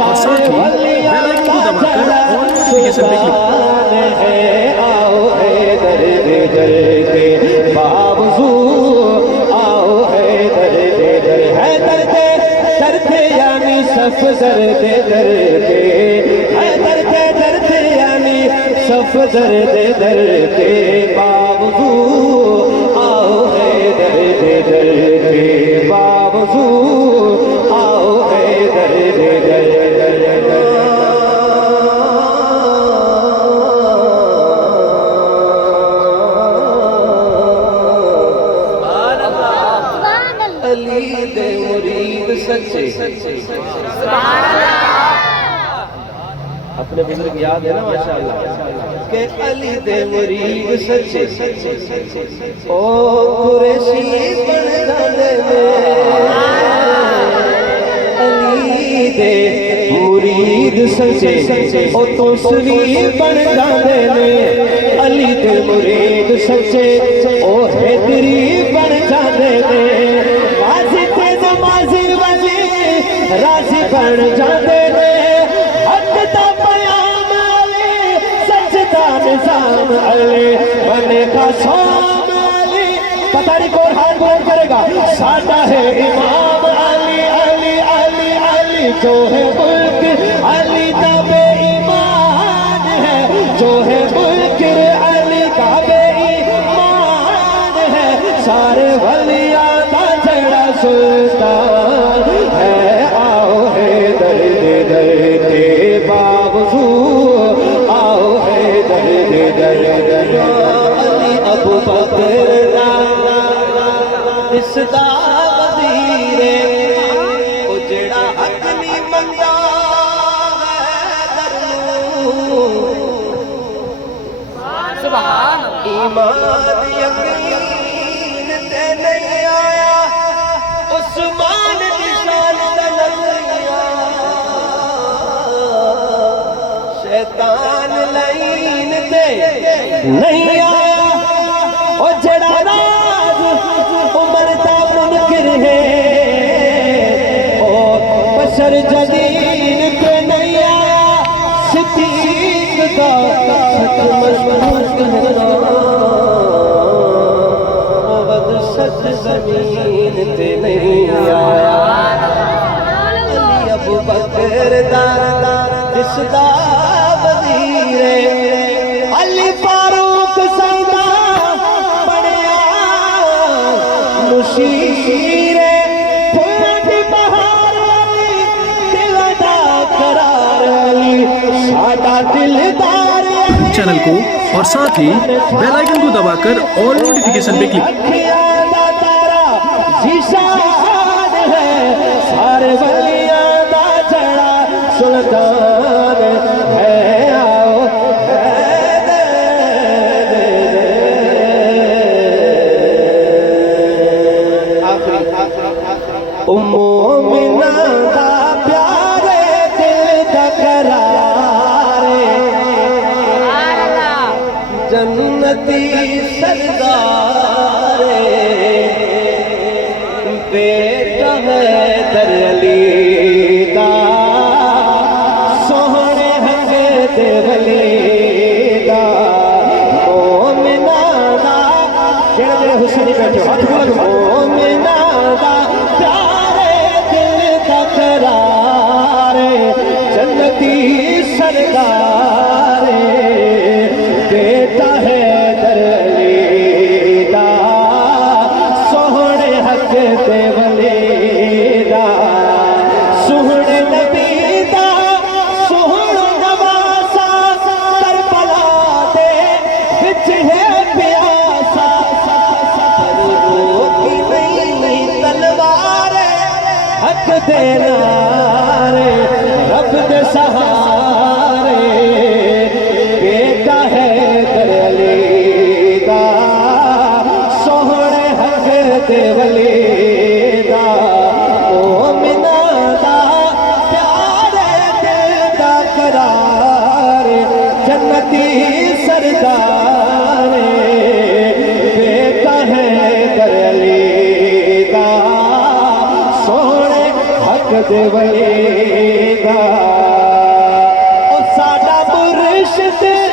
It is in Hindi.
और साथ ही बेल आइकन को दबाकर ऑल नोटिफिकेशन पे क्लिक आओ हैदर दर के बावजूद आओ हैदर दर के यानी सफदर दर के हैदर के यानी सफदर दर के बावजूद आओ हैदर दर के बावजूद आओ हैदर दर अली दे मुरीद सच्चे अपने बुजुर्ग याद है ना माशाअल्लाह के अली दे मुरीद सच्चे ओ कुरैशी बन जाने अली दे मुरीद सच्चे ओ तोसवी बन जाने अली दे मुरीद सच्चे ओ हैदरी बन जाने राजी बन जाते ने हक दा पयाम अली सजदा निजाम अली बने का शाम अली पता नहीं कौन हाथ बुलंद करेगा सादा है इमाम अली अली अली अली जो है मुल्क अली का बेईमान है जो है मुल्क अली का बेईमान है सारे वलिया का जड़ा सुल्तान है अबू बकर इसदा वज़ीरे ओ जेड़ा हक नहीं मंगदा सुभान ईमान यकीन ते नहीं आया उस्मान दी शान दा नजरिया शैतान लाइन ते नहीं आया ओ जड़ा राज उमर दा मुनकिर है ओ बशर जदीद पे नहीं आया सिद्दीक दा सच मशहूर कहना ओ बद सच जमीन ते नहीं आया अली अबू बकर दा इसदा वज़ीरे अली फारूक सैदा बनिया मुशीरे फूटी बहार अली दिल दा करार अली सादा दिलदार चैनल को और साथ ही बेल आइकन को दबाकर ऑल नोटिफिकेशन पे क्लिक सारे वलिया दा जड़ा सुल्तान है आओ मोमिना दा प्यारे दिल दा करारे जन्नती सरदारे बेटा है दर अली दा सोहने हंगे दे वली दा मोमिना दा जेड़ा मेरे हुसैनी बैठे हाथ बोलो मोमिना दा करारे जन्नती सरदार बेटा है दर अली दा सोहने हक दे वली दा सोहने नबी दा सोहना नवासा करबला दे विच है प्यासा पर रोकी नहीं तलवार हक देना रे रब दे सहारे बेटा है दर अली दा सोहने हक दे वली दा मोमिना दा प्यारे दिल दा करार जन्नती सरदार बेटा है दर अली दा सोहने हक कदे वड़ेगा ओ साडा मुर्शिद